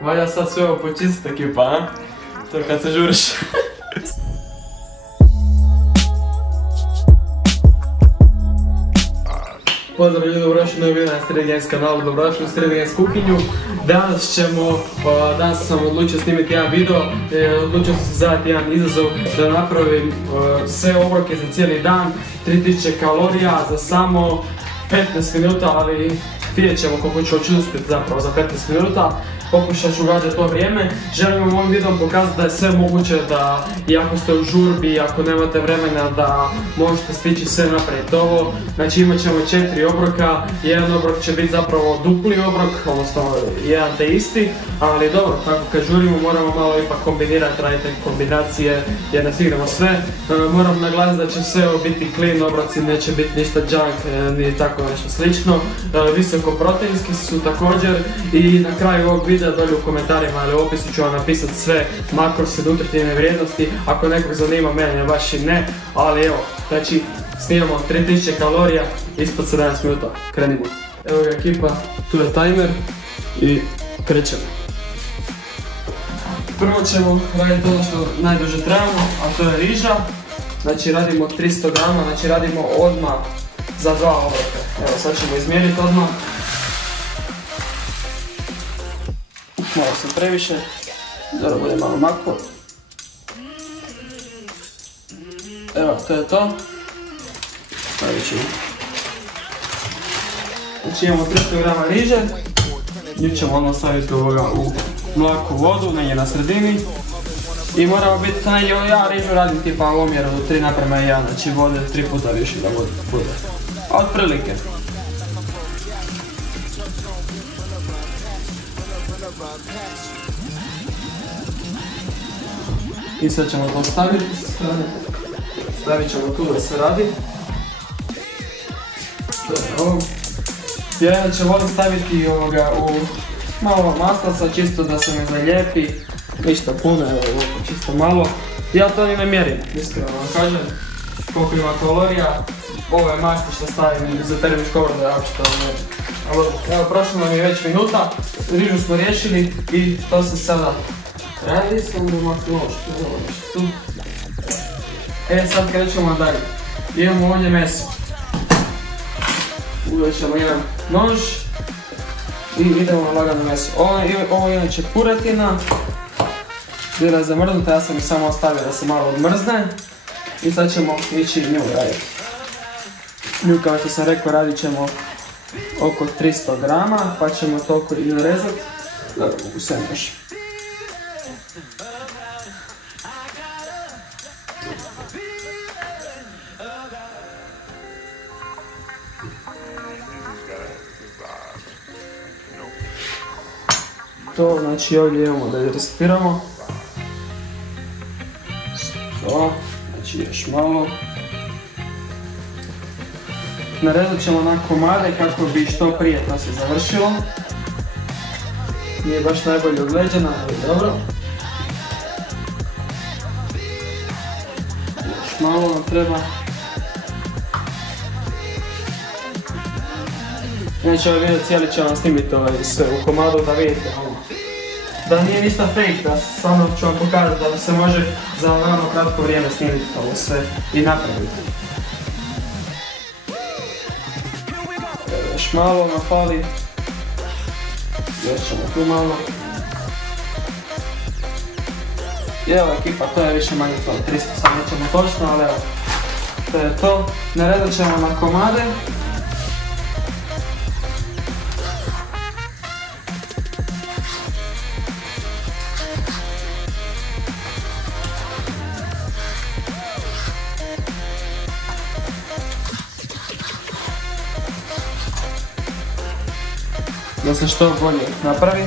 Valja sad sve ovo počistiti ekipa, a? To kad se žuriš. Pozdrav ljudi, dobrodošli na video na Street kanalu, dobrodošli u Street kuhinju. Danas sam odlučio snimiti jedan video, odlučio sam se zadati jedan izazov da napravim sve obroke za cijeli dan, 3000 kalorija za samo 15 minuta, ali vidjet ćemo koliko ću uspjeti zapravo za 15 minuta. Pokušat ću ugađati to vrijeme. Želim vam ovim videom pokazati da je sve moguće, da iako ste u žurbi, ako nemate vremena, da možete stići sve napraviti ovo. Znači imat ćemo 4 obroka, jedan obrok će biti zapravo dupli obrok, odnosno jedan te isti, ali dobro, tako kad žurimo moramo malo ipak kombinirati, raditi kombinacije jer ne stignemo sve. Moram naglasiti da će sve ovo biti clean obroci, neće biti ništa junk ni tako nešto slično. Visoko proteinski su također i na kraju ovog videa dolje u komentarima ili u opisu ću vam napisati sve makrose, nutritivne vrijednosti, ako nekog zanima, mene baš i ne, ali evo, znači snimamo 3000 kalorija ispod 17 minuta, krenimo. Evo ga ekipa, tu je timer i krećemo. Prvo ćemo raditi ono što najduže trebamo, a to je riža, znači radimo 300 grama, znači radimo odmah za 2 obroka. Evo sad ćemo izmjeriti odmah. Malo sam previše, dobro bude malo maklo. Evo, to je to. Stavit ćemo. Znači imamo 300 grama riže. Nju ćemo odmah staviti u mlaku vodu, negdje na sredini. I moramo biti negdje, ja rižu radim tipa u omjeru 3:1, znači vode 3 puta više da bude. A otprilike. I sad ćemo to staviti, stavit ćemo tu da se radi. To je ovo. Ja inače volim staviti u malo maslaca čisto da se ne zalijepi, ništa puno, evo čisto malo. Ja to ni ne mjerim, iskreno vam kažem koliko ima kalorija. Ovo je masti što stavim za termičko obradu, ja uopće to ne mjerim. Evo, prošlo nam je već minuta, rižu smo riješili i to se sada radi, sam da maknu ovo što je ovo nešto tu. Sad krećemo dalje. Imamo ovdje meso. Uvijek ćemo jedan nož i idemo na lagano meso. Ovo je inače puretina. Bila je zamrznuta, ja sam ih samo ostavio da se malo odmrzne. I sad ćemo ići nju raditi. Nju kao što sam rekao radit ćemo oko 300 grama, pa ćemo toliko i narezati. Dobro, mogu sve nož. To znači ovdje imamo da je resetiramo. To, znači još malo. Narezat ćemo na komade kako bi što prije to se završilo. Nije baš najbolje odleđena, ali dobro. Još malo nam treba. Znači ovaj video cijeli će vam snimiti sve u komadu da vidite da nije ništa fake, da samo ću vam pokazati da se može za ono kratko vrijeme snimiti ovo sve i napraviti. Još malo nam fali, još ćemo tu malo. I evo ekipa, to je više manje to, 300 sad nećemo točno, ali evo, to je to. Narezat ćemo na komade. Da se što bolje napravi.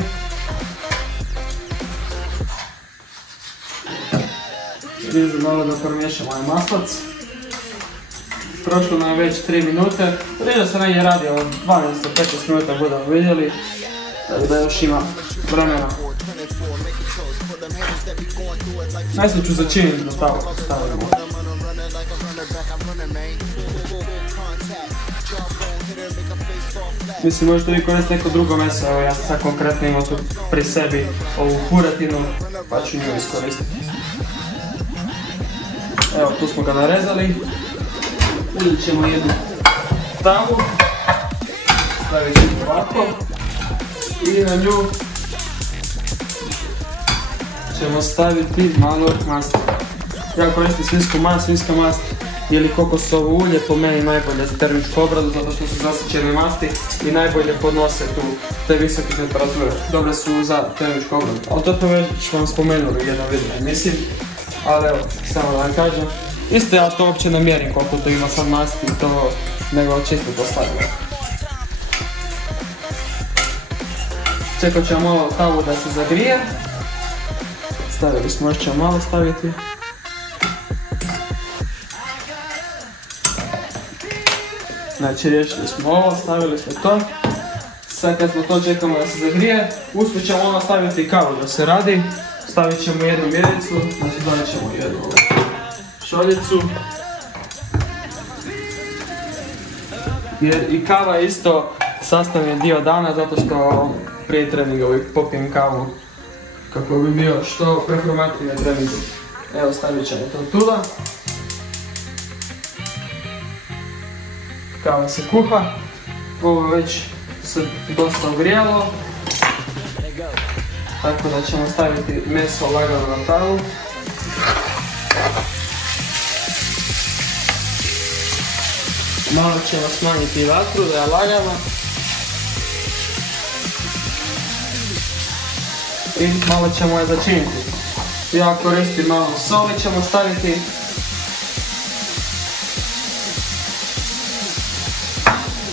Rižu malo da promiješamo ovaj maslac. Prošlo nam je već 3 minute. Riža se negdje radi od 12 do 15 minuta budemo vidjeli. Tako da još ima vremena. Najslije ću začiniti da stavimo. Mislim, možete vi koristiti neko drugo meso, evo ja sam sad konkretno imao tu pri sebi ovu puretinu, pa ću nju iskoristiti. Evo, tu smo ga narezali. Uzet ćemo jednu tavu, stavit ćemo ovako i na nju ćemo staviti malo masti. Ja koristim svinjsku mast, svinjska mast ili kokosovo ulje, po meni najbolje za termičku obradu zato što su zasićene masti i najbolje podnose tu te visoke temperature. Dobre su za termičku obradu, ali to smo već vam spomenuli u jednom videu, mislim. Ali evo, samo da vam kažem. Isto ja to uopće ne mjerim koliko to ima sad masti i to, nego čisto to stavim. Čekat ćemo malo tavu da se zagrije. Stavili smo, još ćemo malo staviti. Znači riješili smo ovo, stavili smo to. Sad kad smo to čekamo da se zagrije, uspjet ćemo ono staviti kavu da se radi. Stavit ćemo jednu mjericu, znači stavit ćemo jednu šoljicu. Jer i kava je isto sastavni dio dana zato što prije treninga uvijek popijem kavu kako bi bio što performantniji na treningu. Evo stavit ćemo to tuda. Kava se kuha, ovo već se dosta ugrijalo, tako da ćemo staviti meso lagano na tavu. Malo ćemo smanjiti vatru da je lagano. I malo ćemo je začiniti. Ja koristim malo soli, ćemo staviti.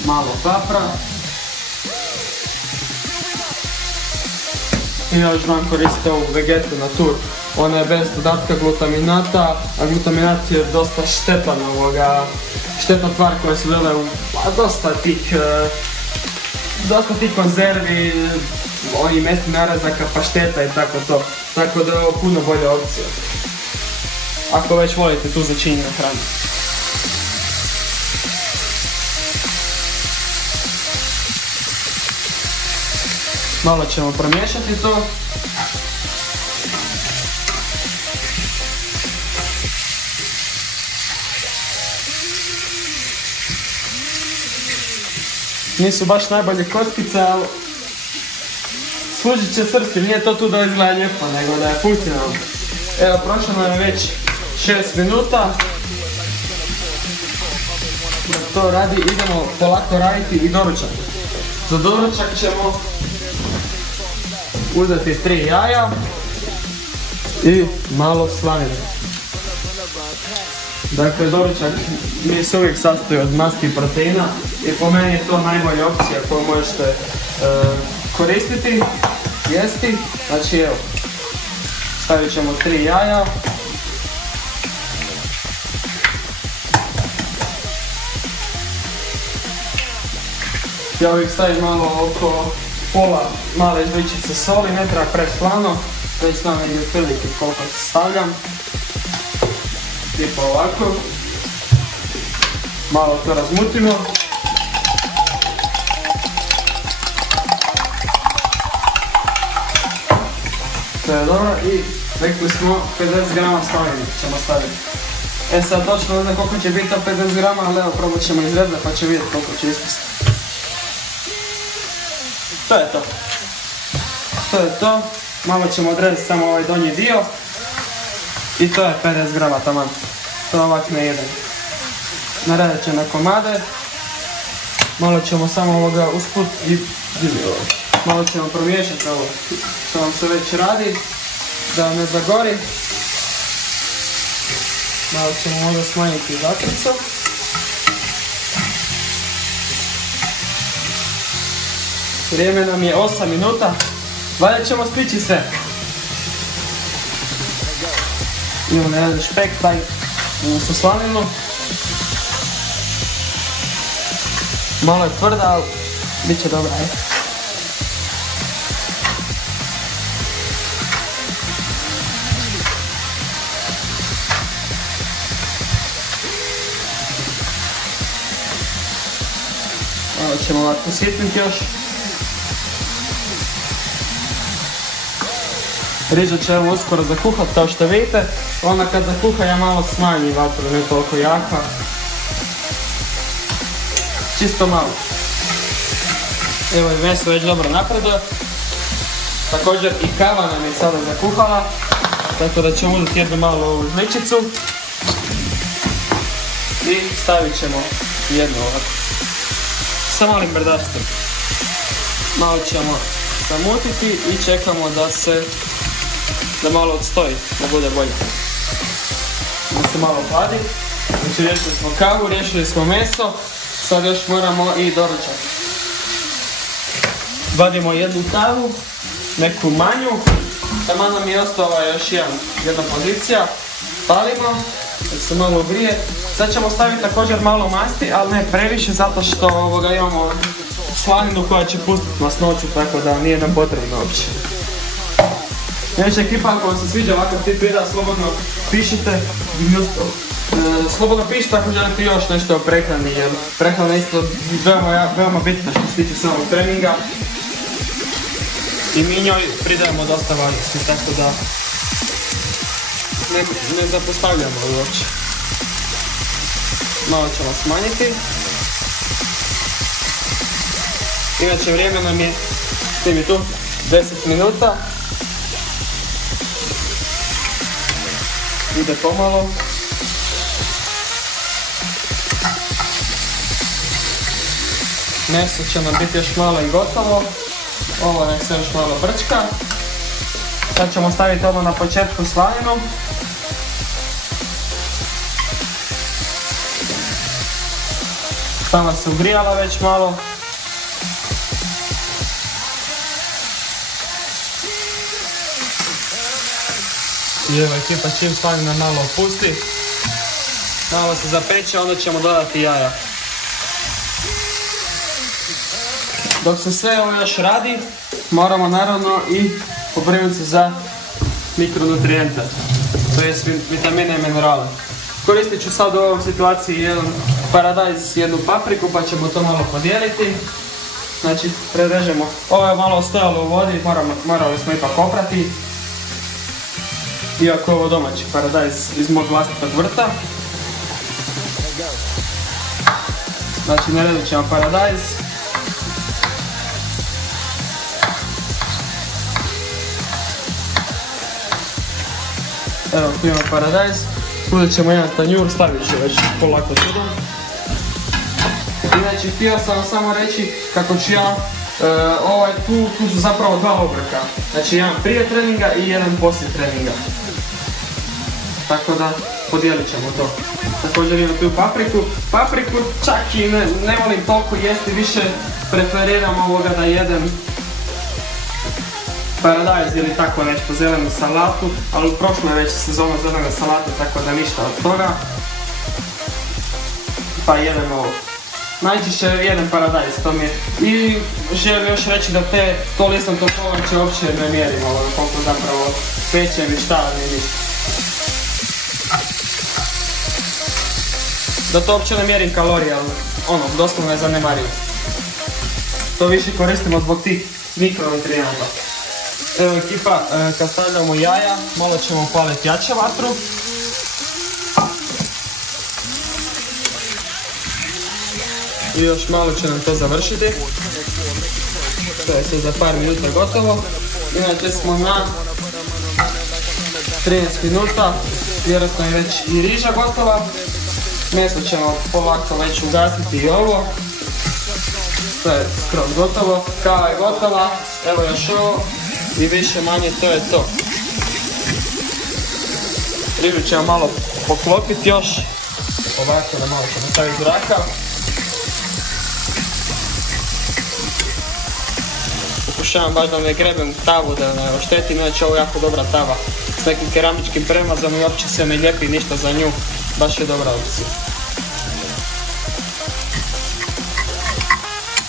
Malo kapra. I još vam koristite ovu Vegetu Natur. Ona je bez dodatka glutaminata, a glutaminat je dosta štetna tvar koja se dodaje u dosta tih konzervi, onih mesnih narazaka, pašteta i tako to. Tako da je ovo puno bolja opcija. Ako već volite tu začinjenu hranu. Malo ćemo promiješati to. Nisu baš najbolje kockice, ali služit će srcu, nije to tu da izgleda lijepo, nego da je funkcionalno. Evo, prošlo nam je već 6 minuta. Da to radi, idemo polako raditi i doručak. Za doručak ćemo uzeti 3 jaja i malo slanine. Dakle, doručak mi se uvijek sastoji od masti i proteina i po meni je to najbolja opcija koju možete koristiti, jesti. Znači evo, stavit ćemo 3 jaja. Ja uvijek stavim malo oko pola male žličice soli, ne treba preslano, već znam negdje otprilike koliko se stavljam. Tipa ovako. Malo to razmutimo. To je dobro i rekli smo 50 grama slanine ćemo staviti. E sad točno ne znam koliko će biti to 50 grama, ali evo probat ćemo izrezati pa će vidjeti koliko će ispasti. To je to. To je to. Malo ćemo odrezati samo ovaj donji dio. I to je 50 grama taman. To ovak ne jedan. Naredat će na komade. Malo ćemo samo ovoga usput i malo ćemo promiješati ovo što vam se već radi. Da ne zagori. Malo ćemo možda smanjiti vatricu. Vrijeme nam je 8 minuta. Valjda ćemo stići sve. Imamo jedan špek, taj sa slaninom. Malo je tvrda, ali bit će dobra. Malo ćemo ovako usitniti još. Riža će evo uskoro zakuhat kao što vidite. Onda kad zakuha ja malo smanjim vatru, ne toliko jaka. Čisto malo. Evo i meso već dobro napreduje. Također i kava nam je sada zakuhala. Tako da ćemo uzeti jednu malu ovu žličicu. I stavit ćemo jednu ovako. Sa malim brdaštom. Malo ćemo zamutiti i čekamo da malo odstoji, da bude bolje. Da se malo hladi. Znači riješili smo kavu, riješili smo meso. Sad još moramo i doručak. Vadimo jednu kavu, neku manju. Tamo nam je ostala još jedna pozicija. Palimo, da se malo ugrije. Sad ćemo staviti također malo masti, ali ne previše zato što imamo slaninu koja će pustiti masnoću, tako da nije nam potrebno uopće. Znači ekipa, ako vam se sviđa ovakav tip videa, slobodno pišite. Slobodno pišite ako želite još nešto o prehrani, jer prehrana je isto veoma bitna što se tiče samog treninga. I mi njoj pridajemo dosta važnosti, tako da ne zapostavljamo uopće. Malo ćemo smanjiti. Inače vrijeme nam je, stim je tu, 10 minuta. Ide pomalo. Meso će nam biti još malo i gotovo. Ovo nek se još malo brčka. Sad ćemo staviti ovo na početku slaninu. Tamo se ugrijala već malo. I evo ekipa, čim slanina malo opusti, malo se zapeče, onda ćemo dodati jaja. Dok se sve ovo još radi, moramo naravno i pobrinuti se za mikronutrijente, to jest vitamine i minerale. Koristit ću sad u ovoj situaciji jedan paradajz, jednu papriku, pa ćemo to malo podijeliti. Znači, prerežemo. Ovo je malo stojalo u vodi, morali smo ipak oprati. Iako je ovo domaći paradajz iz mog vlastitog vrta. Znači, naredit ćemo paradajz. Evo, tu imamo paradajz. Uzet ćemo jedan tanjur, stavit ću već polako sudom. Znači, htio sam vam samo reći kako ću ja, tu su zapravo dva obroka. Znači, jedan prije treninga i jedan poslije treninga. Tako da, podijelit ćemo to. Također imam tu papriku. Papriku čak i ne volim toliko jesti, više preferiram da jedem paradajz ili tako nešto, zelenu salatu, ali u prošloj već sezona zelena salata, tako da ništa od toga. Pa jedem ovo. Najčešće jedan paradajz, to mi je. I želim još reći da to listnato povrće uopće ne mjerim koliko zapravo pečem i šta, ni ništa. Da to uopće ne mjerim kalorije, ali doslovno je zanemarivo. To više koristimo zbog tih mikronutrijenata. Evo ekipa, kad stavljamo jaja, malo ćemo upaliti jače vatru. I još malo će nam to završiti. To je sve za par minuta gotovo. Inače smo na 13 minuta, vjerojatno je već i riža gotova. Meso ćemo polako već ugasiti i ovo. To je skroz gotovo, kava je gotova, evo još ovo. I više manje to je to. Rižu ćemo malo poklopiti još. Ovako da malo ćemo staviti zraka. Pokušavam baš da ne grebem tavu, da ne oštetim, inače ovo je jako dobra tava. S nekim keramičkim premazom i uopće se ne lijepi ništa za nju. Baš je dobra opcija.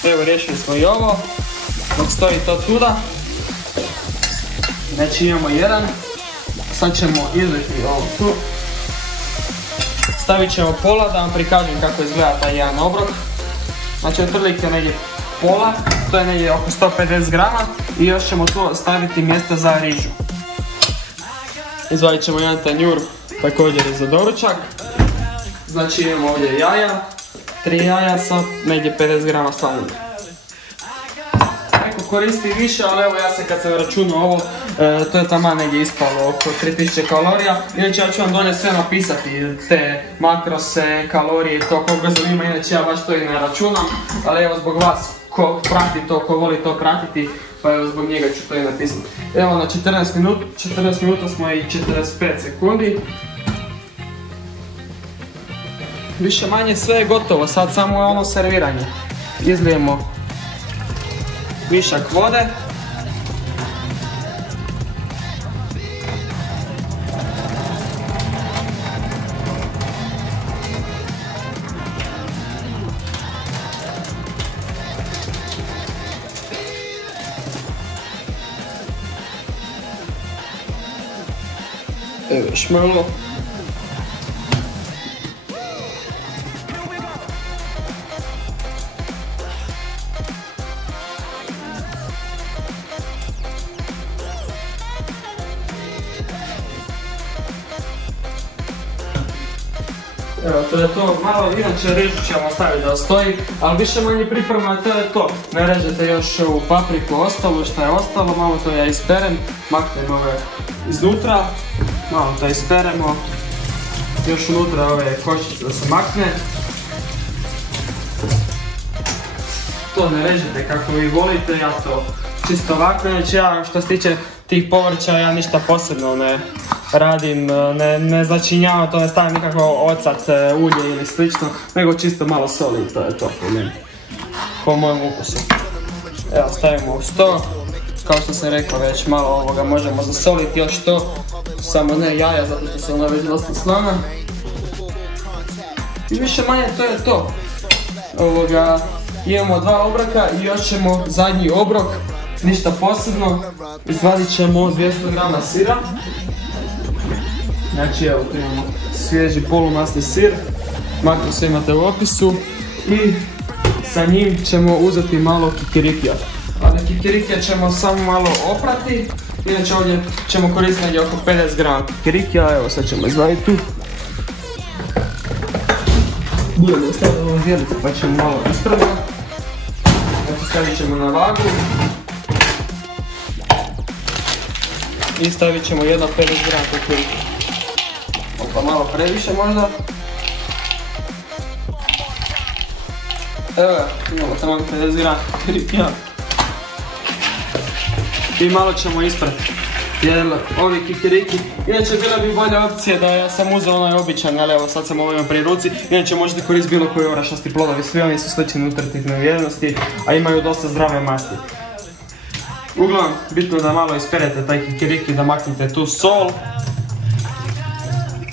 Evo, riješili smo i ovo. Dok stoji to tuda. Znači imamo jedan. Sad ćemo izvesti ovo tu. Stavit ćemo pola da vam prikažem kako izgleda taj jedan obrok. znači otprilike negdje pola, to je negdje oko 150 grama i još ćemo tu staviti mjesto za rižu. Izvadit ćemo jedan tanjur, također je za doručak. Znači imamo ovdje jaja, 3 jaja sa negdje 50 grama slanine. Neko koristi više, ali evo ja se kad sam računao ovo, to je tamo negdje ispalo oko 3000 kalorija. Inače ja ću vam dolje sve napisati, te makrose, kalorije i to, koga zanima, inače ja baš to i ne računam. Ali evo zbog vas, ko prati to, ko voli to pratiti, pa evo zbog njega ću to i napisati. Evo na 14 minuta smo i 45 sekundi. Više manje sve je gotovo, sad samo je ono serviranje. Izlijemo višak vode. Evo još malo. Evo, to je to, malo inače rižu ćemo staviti da stoji, ali više manje priprema, to je to. Ne režete još u papriku ostalo, što je ostalo, malo to ja isperem, maknem ove iznutra, malo to isperemo, još unutra ove koščice da se makne. To ne režete kako vi volite, ja to čisto ovako, znači ja što se tiče tih povrća ja ništa posebno ne radim, ne začinjavam to, ne stavim nikakvo ocat, ulje ili slično, nego čisto malo soli i to je to po meni, po mojem ukusu. Evo stavimo u sto, kao što sam rekao već malo ovoga možemo zasoliti još to, samo ne jaja zato što su ona već dosta slana. I više manje to je to. Imamo 2 obroka i još ćemo zadnji obrok, ništa posebno, izvadit ćemo 200 grama sira. Znači evo tu imamo svježi polumasni sir, makrose imate u opisu i sa njim ćemo uzeti malo kikirikija. Ali kikirikija ćemo samo malo oprati, inače ovdje ćemo koristiti negdje oko 50 grama kikirikija, evo sad ćemo izvaditi tu. Budemo staviti ovom zjelicu pa ćemo malo ispraviti. Znači stavit ćemo na vagu. I stavit ćemo jedno 50 grama kikirikija. Pa malo previše možda. Evo ga, imamo tamo 50 grama kikirikija. I malo ćemo isprati. Jer ovi kikiriki, inače bila bi bolja opcija da ja sam uzeo onaj običan, ali evo sad sam ovo imam pri ruci. Inače možete koristiti bilo koji orašasti plodovi, svi oni su slični nutritivne vrijednosti, a imaju dosta zdrave masti. Uglavnom, bitno da malo isperete taj kikiriki, da maknete tu sol.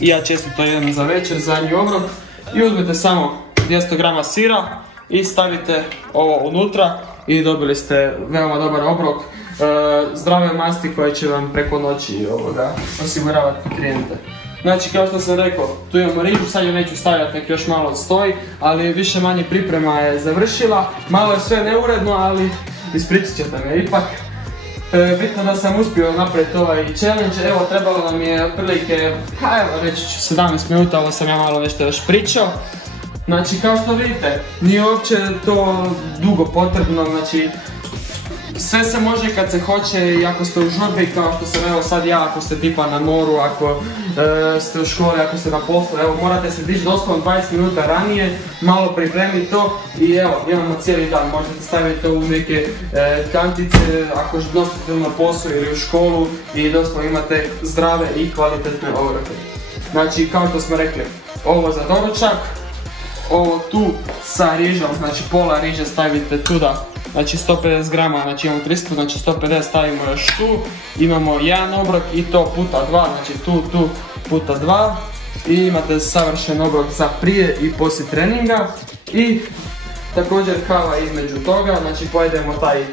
I ja često to jedem za večer, zadnji obrok. I uzmete samo 200 grama sira i stavite ovo unutra i dobili ste veoma dobar obrok. Zdrave masti koje će vam preko noći osiguravati nutrijente. Znači kao što sam rekao, tu imamo rižu, sad ju neću stavljati, nek još malo odstoji, ali više manje priprema je završila. Malo je sve neuredno, ali ispričat ćete me ipak. Bitno da sam uspio napraviti ovaj challenge, evo trebalo nam je otprilike, reći ću 17 minuta, ovo sam ja malo nešto još pričao. Znači kao što vidite, nije uopće to dugo potrebno, znači sve se može kad se hoće i ako ste u žurbi, kao što sam evo sad ja, ako ste tipa na moru, ako ste u školi, ako ste na poslu, evo morate se dići doslovno 20 minuta ranije, malo pripremiti to i evo imamo cijeli dan, možete staviti to u neke kantice ako nosite na poslu ili u školu i doslovno imate zdrave i kvalitetne obroke. Znači kao što smo rekli, ovo za doručak, ovo tu sa rižom, znači pola riže stavite tuda. Znači 150 grama, znači imamo 300, znači 150 stavimo još tu. Imamo jedan obrok i to puta 2, znači tu puta 2. I imate savršen obrok za prije i poslije treninga. I također kava između toga, znači pojedemo taj,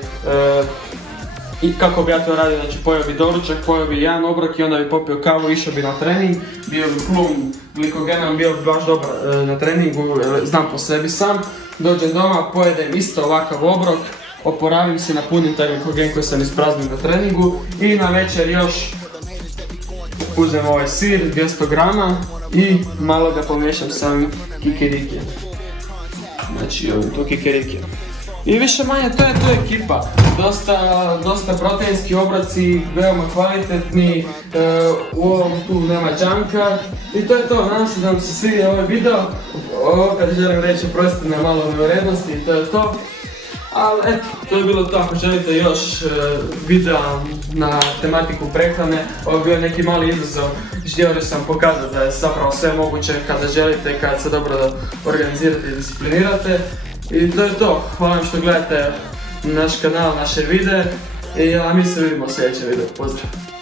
i kako bi ja to radio, znači pojeo bi doručak, pojeo bi jedan obrok i onda bi popio kavu, išao bi na trening. Bio bi plun glikogenom, bio bi baš dobar na treningu, znam po sebi sam. dođem doma, pojedem isto ovakav obrok, oporavim se, napunim taj glikogen koji sam ispraznio na treningu i na večer još uzmem ovaj sir, 200 grama i malo ga pomiješam sa ovim kikirikijem. Znači ovim tu kikirikijem. I više manje to je ekipa. Dosta proteinski obroci, veoma kvalitetni, u ovom tu nema džanka. I to je to, nadam se da vam se svidio ovaj video. Ovo kad želim reći oprostite na malo neurednosti i to je to. Ali eto, to je bilo to, ako želite još videa na tematiku prehrane, ovo je bio neki mali izazov, htio sam pokazati da je zapravo sve moguće kada želite i kada se dobro organizirate i disciplinirate. I to je to, hvala vam što gledate naš kanal, naše videe i mi se vidimo u sljedećem videu, pozdrav!